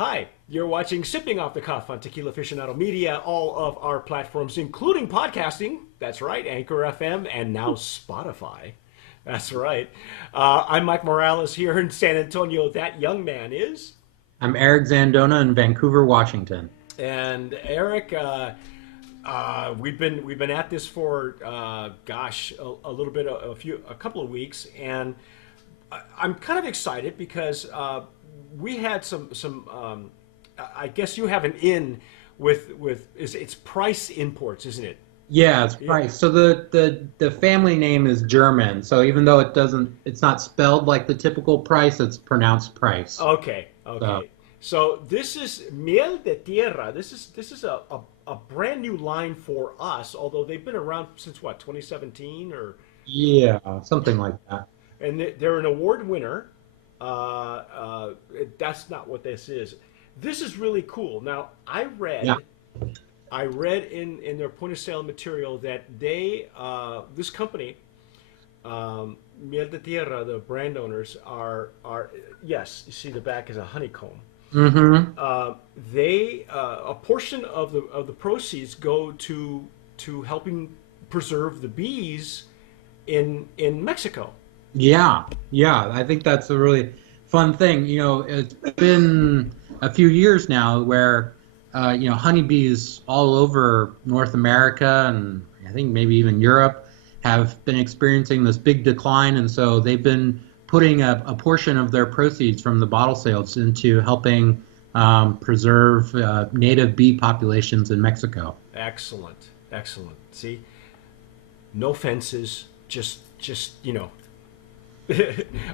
Hi, you're watching Sipping Off the Cuff on Tequila Aficionado Media, all of our platforms, including podcasting. That's right, Anchor FM and now Spotify. That's right. I'm Mike Morales here in San Antonio. That young man is. I'm Eric Zandona in Vancouver, Washington. And Eric, we've been at this for a little bit, a couple of weeks, and I'm kind of excited because we had some. I guess you have an in with it's Price Imports, isn't it? Yeah, it's Yeah. Price. So the family name is German. So even though it's not spelled like the typical Price, it's pronounced Price. Okay. So Okay. So this is Miel de Tierra. This is a brand new line for us, although they've been around since what, 2017 or. yeah, something like that. And they're an award winner. That's not what this is. This is really cool. Now, Yeah, I read in their point of sale material that this company, Miel de Tierra, the brand owners are yes. You see the back is a honeycomb. hmm They a portion of the proceeds go to helping preserve the bees in Mexico. yeah. I think that's a really fun thing. It's been a few years now where honeybees all over North America and I think maybe even Europe have been experiencing this big decline, and so they've been putting a portion of their proceeds from the bottle sales into helping preserve native bee populations in Mexico. Excellent, excellent. See, no fences, just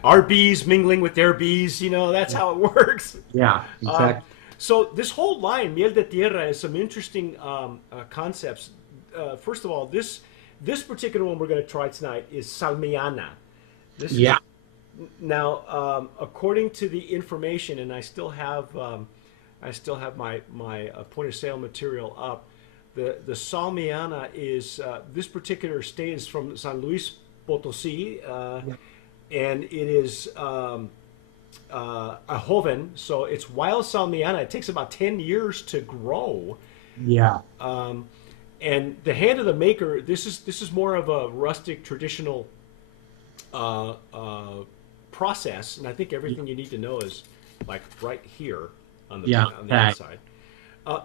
our bees mingling with their bees. That's how it works. Yeah, Um, exactly. so this whole line, Miel de Tierra, has some interesting concepts. First of all, this particular one we're going to try tonight is Salmiana. This Yeah, is now, according to the information, and I still have my point of sale material up. The Salmiana is this particular state is from San Luis Potosi, and it is a Joven, so it's wild Salmiana. It takes about 10 years to grow. yeah, And the hand of the maker, this is more of a rustic traditional uh, uh, process, and I think everything you need to know is like right here on the yeah. on the outside.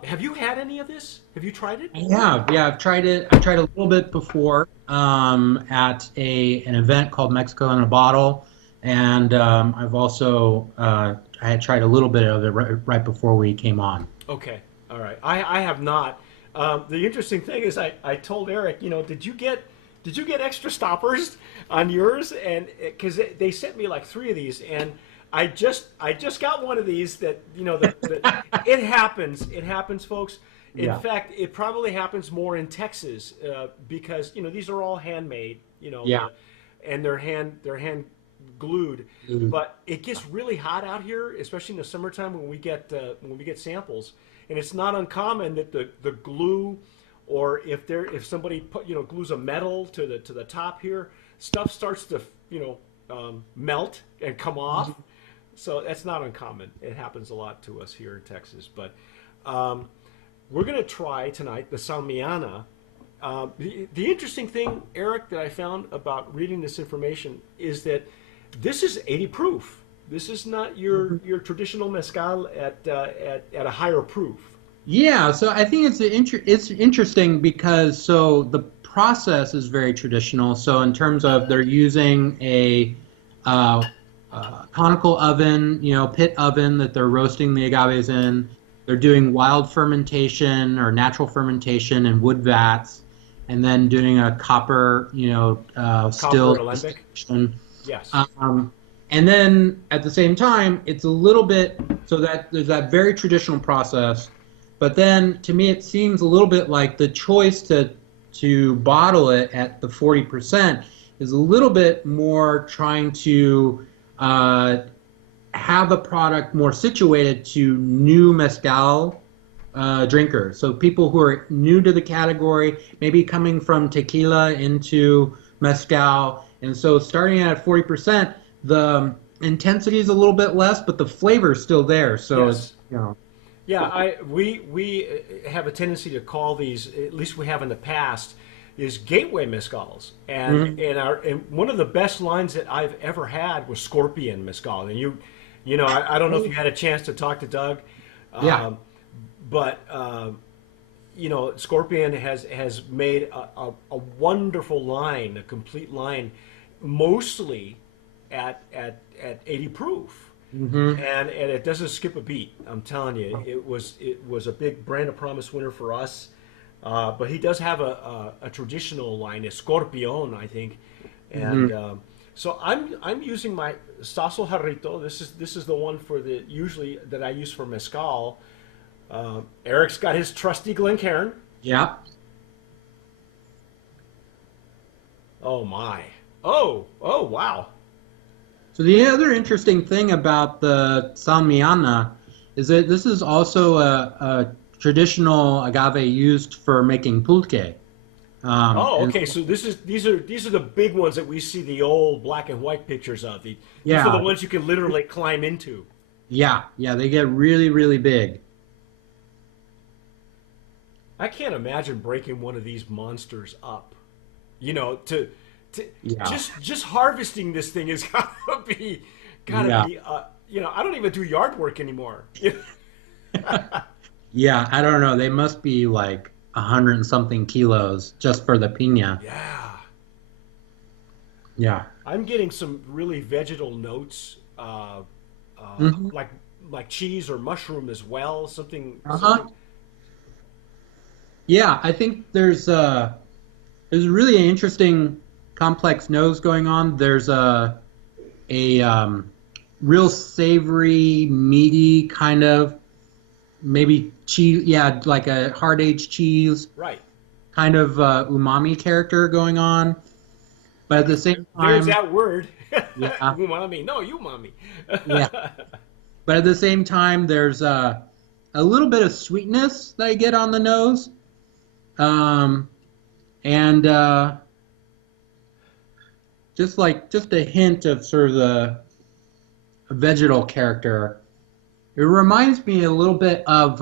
Have you had any of this? Have you tried it? Yeah. I've tried it. I tried a little bit before at an event called Mexico in a Bottle, and I've also I had tried a little bit of it right before we came on. Okay, all right. I have not. The interesting thing is, I told Eric, did you get extra stoppers on yours? And because they sent me like three of these, and I just got one of these that it happens. It happens, folks. In Yeah. fact, it probably happens more in Texas because these are all handmade, Yeah. and they're hand glued. Mm. But it gets really hot out here, especially in the summertime when we get samples, and it's not uncommon that the glue, or if somebody glues a metal to the top here, stuff starts to melt and come off. So that's not uncommon. It happens a lot to us here in Texas. But um, we're going to try tonight the Salmiana. The interesting thing, Eric, that I found about reading this information is that this is 80 proof. This is not your traditional mezcal at a higher proof. Yeah, so I think it's interesting because so the process is very traditional. So in terms of they're using a conical oven, pit oven that they're roasting the agaves in. They're doing wild fermentation or natural fermentation in wood vats, and then doing a copper, Copper still alembic. distillation. Yes. And then at the same time, it's a little bit so that there's that very traditional process. But then to me, it seems a little bit like the choice to bottle it at the 40% is a little bit more trying to have a product more situated to new mezcal drinkers. So people who are new to the category, maybe coming from tequila into mezcal. And so starting at 40%, intensity is a little bit less, but the flavor is still there. So it's, Yes. you know. Yeah, we have a tendency to call these, at least we have in the past, is gateway mezcals, Mhm. and one of the best lines that I've ever had was Scorpion mezcal, and you know, I don't know if you had a chance to talk to Doug, Yeah. um, but you know, Scorpion has made a wonderful line, a complete line, mostly at 80 proof. Hmm. And it doesn't skip a beat. I'm telling you, it was a big brand of promise winner for us. But he does have a traditional line, a Scorpion, I think, and Hmm. so I'm using my Sasso Jarrito. This is the one for the usually that I use for mezcal. Eric's got his trusty Glencairn. Yeah. Oh my! Oh wow! So the other interesting thing about the Salmiana is that this is also a traditional agave used for making pulque. Oh, And okay. So these are the big ones that we see the old black and white pictures of. These are the yeah, ones you can literally climb into. yeah, they get really, really big. I can't imagine breaking one of these monsters up. You know, to Yeah, just harvesting this thing is gotta yeah, be. You know, I don't even do yard work anymore. yeah. I don't know. They must be like 100 and something kilos just for the piña. Yeah, Yeah. I'm getting some really vegetal notes, Hmm. like cheese or mushroom as well. Uh-huh. Something. Yeah, I think there's really an interesting complex nose going on. There's a real savory, meaty kind of maybe cheese, yeah, like a hard aged cheese Right. kind of umami character going on. But at the same There's time, that word. yeah, Umami. No, you mommy. yeah. But at the same time, there's a little bit of sweetness that I get on the nose, um, and just a hint of sort of the vegetal character. It reminds me a little bit of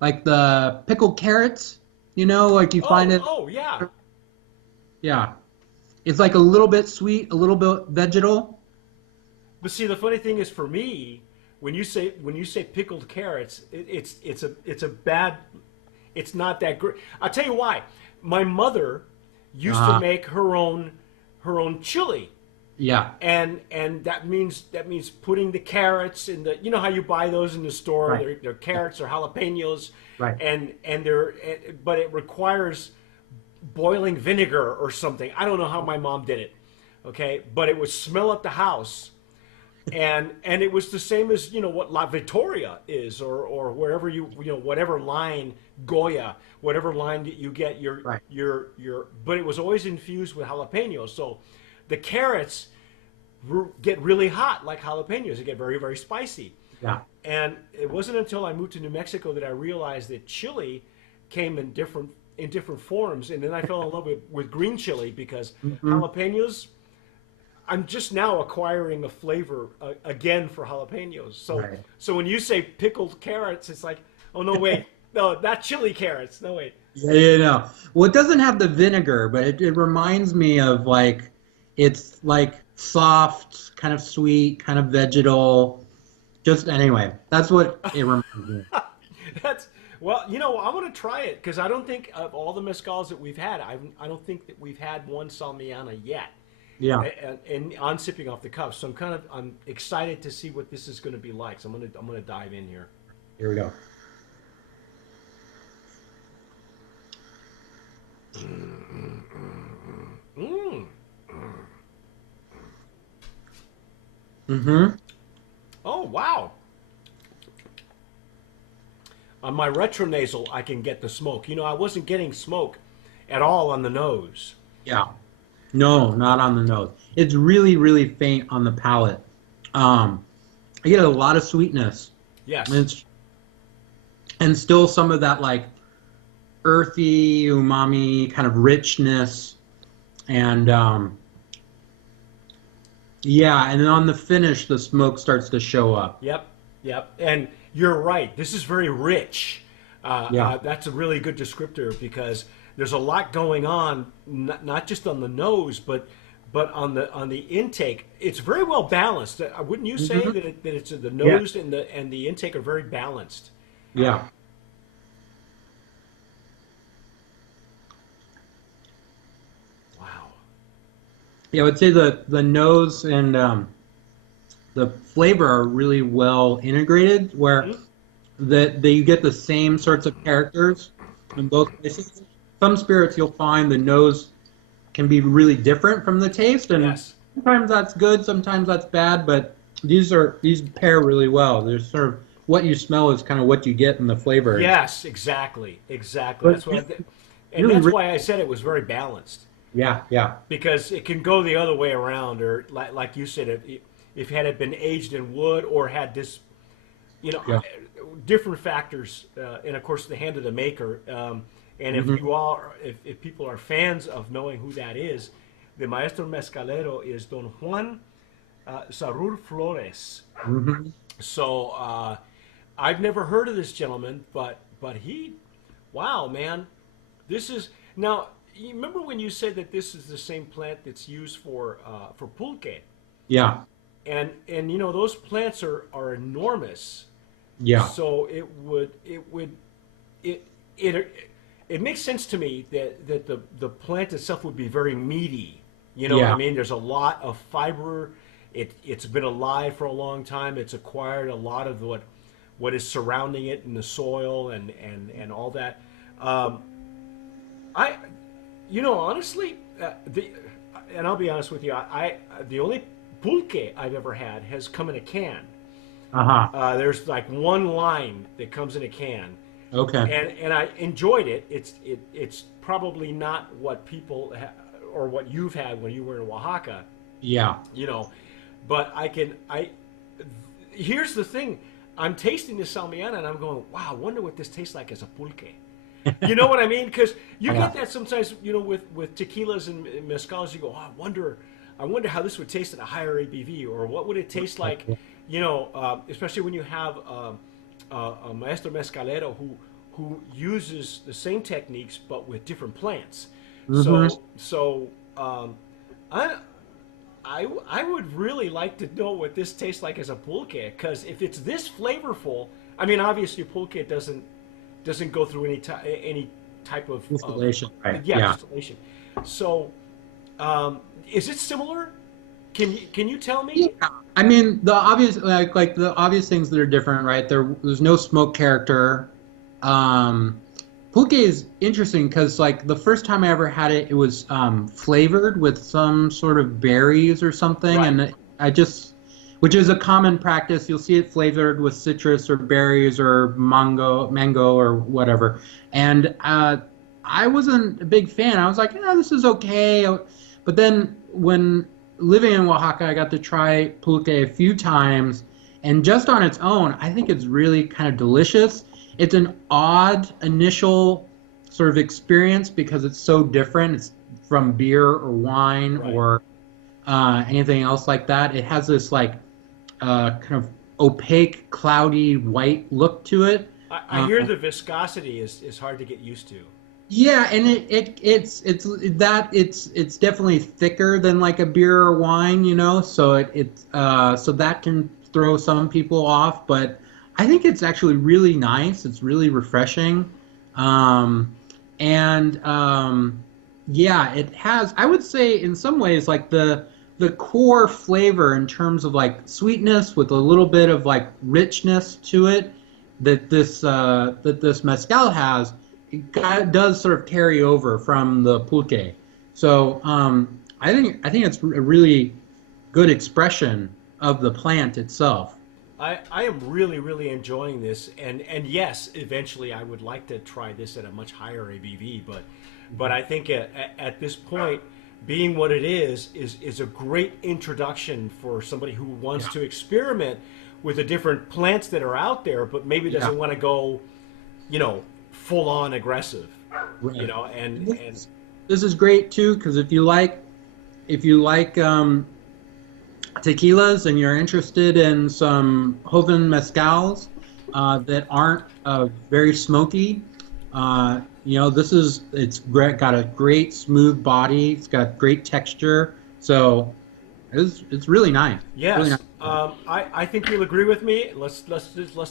like the pickled carrots, like you find Oh, it. oh yeah. Yeah, it's like a little bit sweet, a little bit vegetal. But see, the funny thing is, for me, when you say pickled carrots, it's a bad. It's not that great. I'll tell you why. My mother used to Uh, make her own chili, yeah, and that means putting the carrots in the, you know how you buy those in the store, right, they're carrots or jalapenos, right, and they're, but it requires boiling vinegar or something. I don't know how my mom did it, okay, but it would smell up the house, and it was the same as, you know, what La Vittoria is, or wherever you know, whatever line, Goya, whatever line that you get right. your, but it was always infused with jalapenos. So the carrots get really hot like jalapenos. They get very, very spicy. Yeah. And it wasn't until I moved to New Mexico that I realized that chili came in different forms, and then I fell in love with green chili because Hmm. jalapenos. I'm just now acquiring a flavor again for jalapenos. So Right. so when you say pickled carrots, it's like, oh no, wait, no, not chili carrots. No, wait. Yeah, yeah, no. Well, it doesn't have the vinegar, but it reminds me of like it's like soft, kind of sweet, kind of vegetal. Just anyway, that's what it reminds me of. That's, well, you know, I'm gonna try it because I don't think of all the mezcals that we've had, I don't think that we've had one salmiana yet. Yeah, And on sipping off the cuff, so I'm excited to see what this is going to be like. So I'm gonna dive in here. here we go. Mm. Mm-hmm. Oh wow! On my retronasal, I can get the smoke. You know, I wasn't getting smoke at all on the nose. Yeah. No, not on the nose. It's really, really faint on the palate. I get a lot of sweetness. And Yes. and still some of that like earthy umami kind of richness, and Yeah, and then on the finish, the smoke starts to show up. Yep, yep. And you're right. This is very rich. Yeah. That's a really good descriptor because there's a lot going on, not just on the nose, but on the intake. It's very well balanced. Wouldn't you say Hmm. that that it's the Yeah. nose and the intake are very balanced? Yeah. Wow. Yeah, I would say the nose and the flavor are really well integrated, where Hmm. you get the same sorts of characters in both places. Some spirits you'll find the nose can be really different from the taste, and Yes. sometimes that's good, sometimes that's bad, but these pair really well. There's sort of what you smell is kind of what you get in the flavor. Yes. Exactly. Exactly. But That's what. And really that's rich. why I said it was very balanced Yeah, yeah, because it can go the other way around, or like you said, if had it been aged in wood or had this, yeah. different factors, and of course the hand of the maker. And if Hmm. you are, if people are fans of knowing who that is, the maestro mezcalero is Don Juan Sarur Flores. Hmm. So I've never heard of this gentleman, but he, wow, man, this is now. You remember when you said that this is the same plant that's used for pulque, Yeah, and those plants are enormous. yeah, So it it it makes sense to me that the plant itself would be very meaty. You know what I yeah. mean? There's a lot of fiber. It's been alive for a long time. It's acquired a lot of what is surrounding it in the soil and all that. Um, I honestly, and I'll be honest with you, the only pulque I've ever had has come in a can. Uh-huh. There's like one line that comes in a can, Okay. and I enjoyed it. It's probably not what or what you've had when you were in Oaxaca, Yeah. you know, but I here's the thing. I'm tasting this salmiana and I'm going, wow, I wonder what this tastes like as a pulque. You know what I mean? Because you Yeah. get that sometimes, with tequilas and mezcals. You go, oh, I wonder how this would taste at a higher ABV, or what would it taste like, especially when you have a maestro mezcalero who uses the same techniques but with different plants. Hmm. So um, I. I would really like to know what this tastes like as a pulque, because if it's this flavorful, I mean, obviously pulque doesn't go through any type of Distillation. Right. yeah, Yeah. distillation. So, is it similar? Can you tell Yeah. me? I mean, the obvious like the obvious things that are different, right? There's no smoke character. Um, Pulque is interesting because like the first time I ever had it, it was flavored with some sort of berries or something, Right. and I just, which is a common practice. You'll see it flavored with citrus or berries or mango or whatever. And I wasn't a big fan. I was like, yeah, this is okay. But then when living in Oaxaca, I got to try pulque a few times, and just on its own, I think it's really kind of delicious. It's an odd initial sort of experience because it's so different. It's from beer or wine Right. or anything else like that. It has this like kind of opaque, cloudy, white look to it. I Uh, hear the viscosity is hard to get used to. Yeah, and it's definitely thicker than like a beer or wine, So so that can throw some people off, but I think it's actually really nice. It's really refreshing, um, and yeah, it has. I would say in some ways like the core flavor in terms of like sweetness with a little bit of like richness to it that this mezcal has does sort of carry over from the pulque. So I think it's a really good expression of the plant itself. I am really really enjoying this, and yes, eventually I would like to try this at a much higher ABV, but I think at this point, being what it is a great introduction for somebody who wants Yeah, to experiment with the different plants that are out there, but maybe yeah, doesn't want to go, full on aggressive, right. and This is great too because if you like tequilas and you're interested in some Joven mezcals that aren't very smoky, got a great smooth body. It's got great texture. So it's really nice. Really Yes, nice. I think you'll agree with me. Let's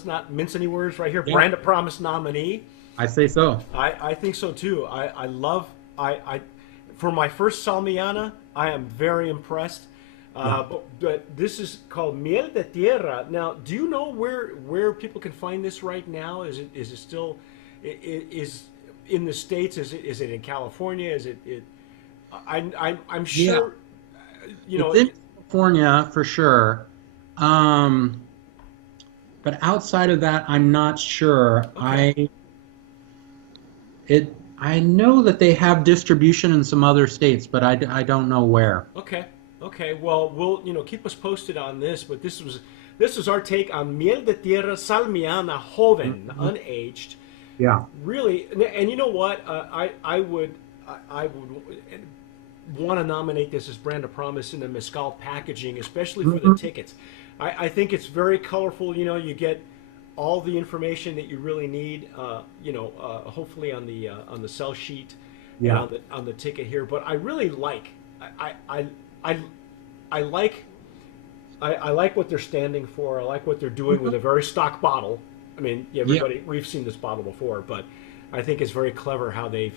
not mince any words right here. Yeah, Brand of Promise nominee. I say so. I think so too. I love I for my first Salmiana, I am very impressed. Yeah. But this is called Miel de Tierra. Now, do you know where people can find this right now? Is it still is in the States? Is it in California? I'm Yeah. sure. You It's know, in California for sure. Um, but outside of that, I'm not sure. okay. I know that they have distribution in some other states, but I don't know where. Okay. Okay. Well, we'll keep us posted on this. But this was our take on Miel de Tierra Salmiana Joven, Mhm. unaged. Yeah. Really, and you know what? I would want to nominate this as Brand of Promise in the Mezcal packaging, especially for the Mhm. tickets. I think it's very colorful. You get all the information that you really need. Hopefully on the sell sheet and Yeah. on the ticket here. But I really I I like I like what they're standing for. I like what they're doing with Mhm. a very stock bottle. I mean, yeah, Yeah. everybody we've seen this bottle before, but I think it's very clever how they've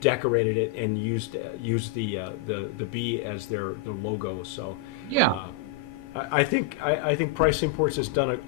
decorated it and used the bee as their logo. So Yeah. uh, I think Price Imports has done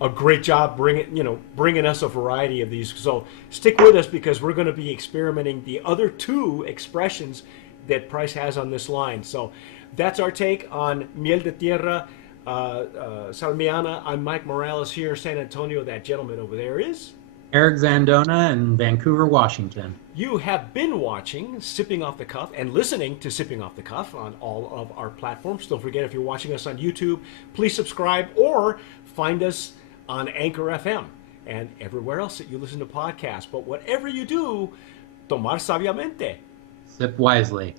a great job bringing us a variety of these. So stick with us because we're going to be experimenting the other two expressions that Price has on this line. So that's our take on Miel de Tierra Salmiana. I'm Mike Morales here in San Antonio. That gentleman over there is. Eric Zandona in Vancouver, Washington. You have been watching Sipping Off the Cuff and listening to Sipping Off the Cuff on all of our platforms. Don't forget, if you're watching us on YouTube, please subscribe or find us on Anchor FM and everywhere else that you listen to podcasts. But whatever you do, tomar sabiamente. Sip wisely.